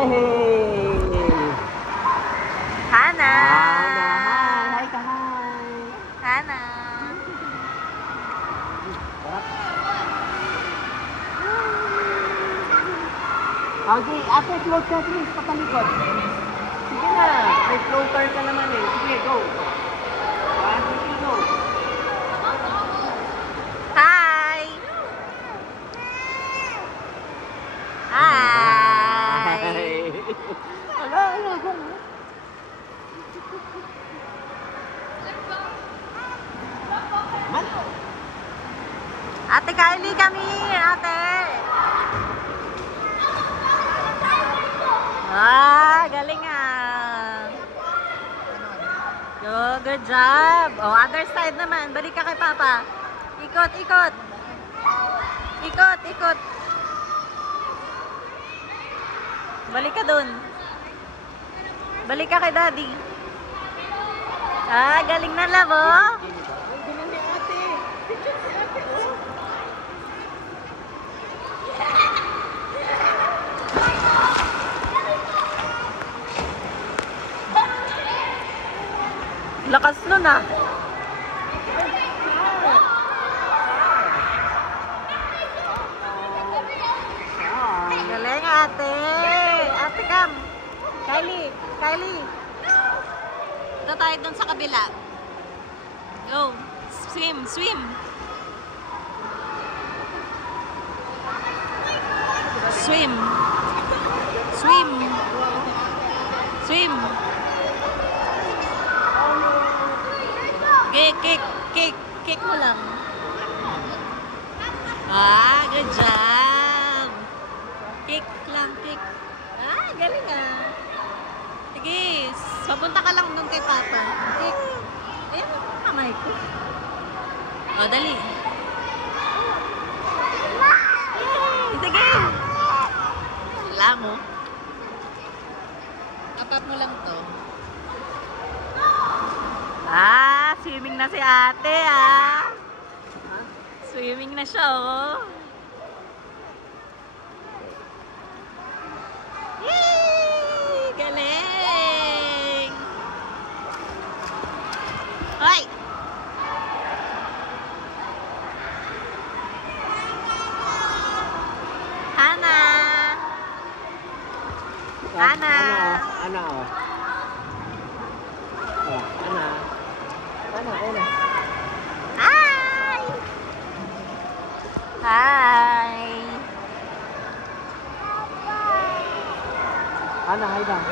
Yay! Hana! Hana! Hi ka, hi! Hana! Okay, ate, float ka please, patalikod. Sige na, may floater ka naman eh. Sige, go. 1, 2, 3, go. Hi! Hi! Ala, go. Man. Ate Kylie kami! Ate! Galing ah! Yo, good job! Oh, other side naman. Balik ka kay Papa. Ikot, ikot! Ikot, ikot! Balik ka dun. Balik ka kay Daddy. Galing na labo. Ganun ni ate. Picture si ate, oh. Lakas nun ah. Galing ate. Ate Cam. Kylie. Kylie. Ito tayo dun sa kabila. Go. Swim. Swim. Swim. Swim. Swim. Kick, kick, kick. Kick mo lang. Good job. Kick lang, kick. Galing ah. Sige, papunta ka lang doon kay Papa. Kick. Ayan, kamay ko. Dali. Sige. Wala mo. Apap mo lang to. Swimming na si ate ah. Swimming na siya oh. Yay! Galing! Hoy! Hana! Hana! Ana, oh. Oh, Ana. Ana, Ana. Hi! Hi! Ana, hi daw.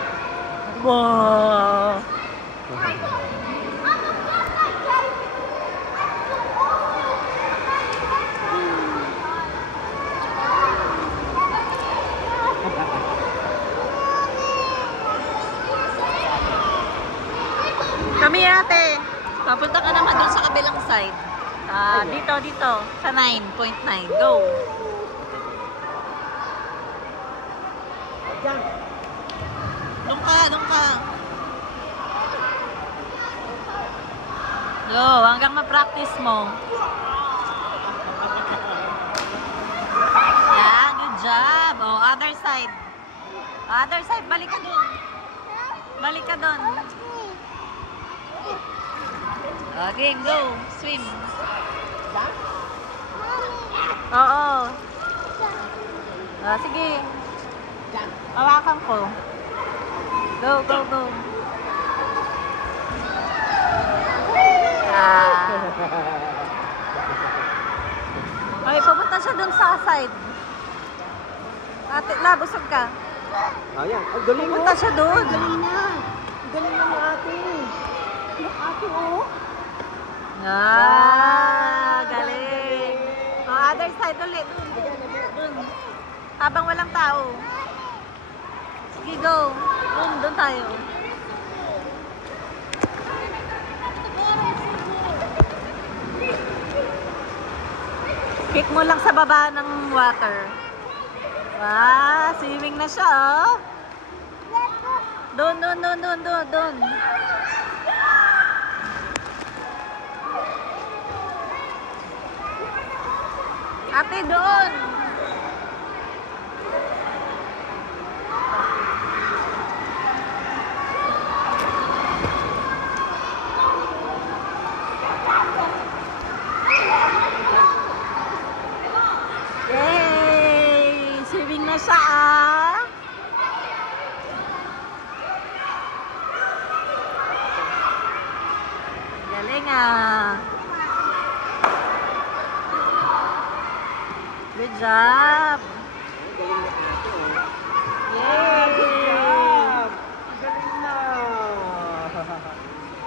Wow! Kami ate, papunta ka naman doon sa kabilang side. Dito, sa 9.9. Go! Diyan. Doon ka. Go, hanggang ma-practice mo. Yeah, good job. Oh, other side. Other side, balik ka doon. Balik ka doon. Okay, go. Swim. Oo. Sige. Hawakan ko. Go, go, go. Okay, papunta siya dun sa side. Ate, busog ka. Ayan. Ay, galing mo. Papunta siya dun. Galing niya. Galing na ni ate. Look, ate, oh. Galing. Other side ulit. Dun. Habang walang tao. Sige, go. Doon tayo. Kick mo lang sa baba ng water. Swimming na siya, oh. Doon. Ate, doon. siya, ah. Galing, ah. Good job. Galing na ate, oh. Yay! Good job! Galing na!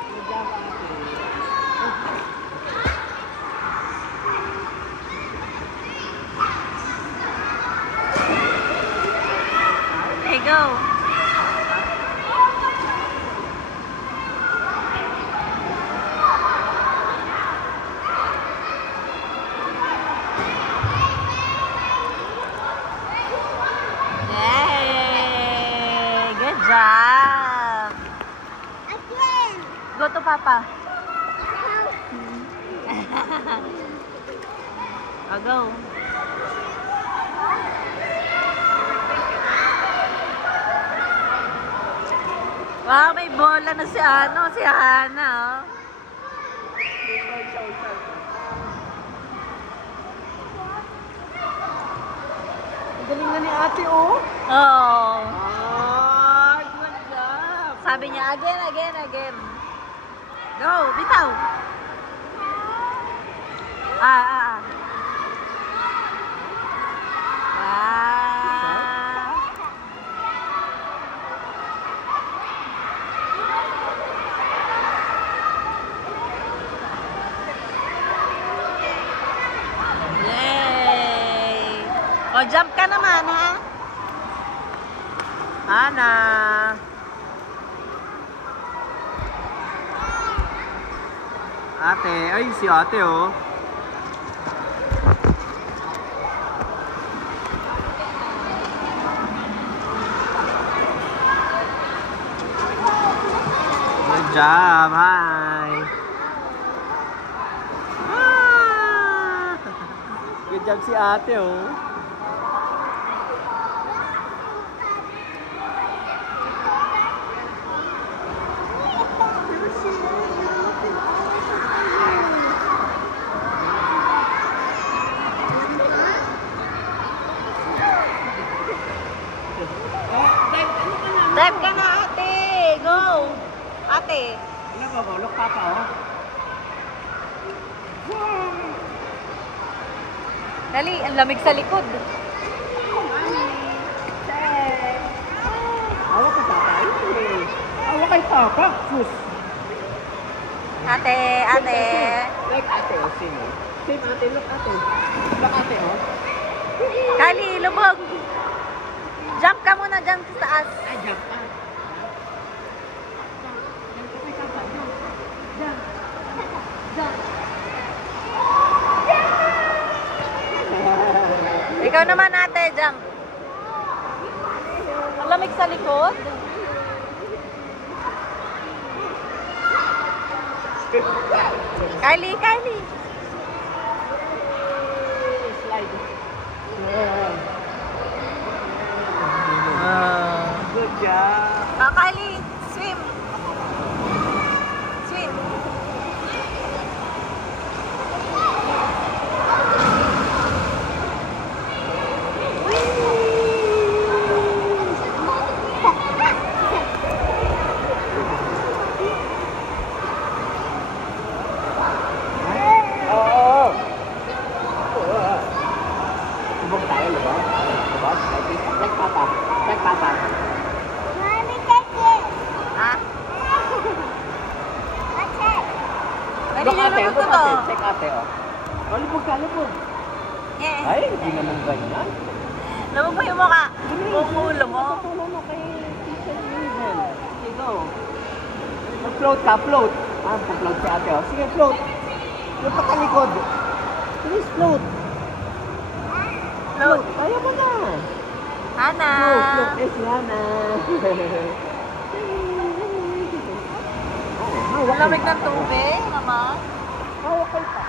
Good job, ate. Hey, go. Yay! Good job. Again. Go to Papa. Oh, go. Wow, may bola na si si Hana, oh. Ang galing na ni ate, oh. Oh. Ay, good job! Sabi niya, again, again, again. Go, bitaw. Ah. Ah. Yay! O, jump ka naman, ha? Ana! Ate, ay si ate, oh. Good job, hi! Ah! Good job si ate, oh. Dive ka na, ate. Go. Ate. Ano ba ba? Look, papa, oh. Dali, ang lamig sa likod. Awak kay papa, eh. Awak kay papa, sus. Ate, ate. Like ate, oh, sino? Same ate, look ate. Look ate, oh. Kali, lubog. Jump ka muna dyan sa taas. Ay, jump ka. Ikaw naman, ate, jump. Ang lamig sa likod. Kylie, Kylie. Slide. Good job. Kylie, swim. Swim. Oo. Subok tayo, diba? Diba? Like papa. Like papa. Mommy, take it. Ha? What's it? Pwede Look nyo ate, naman look to. ate. Check ate, oh. Oh, lubog ka, lubog. Yeah. Ay, hindi naman ganyan. Lamog mo yung mukha. Buong ulo mo. Tutulong mo kay Teacher Raven. Sige, go. Mag-float ka, float. Ah, pa-float si ate, oh. Sige, float. Float pa ka likod. Please, float. Float. Kaya mo na. Hana. Float, float. Eh, si Hana. Oh, Ang lamig ng tubig naman. hawak kay pa.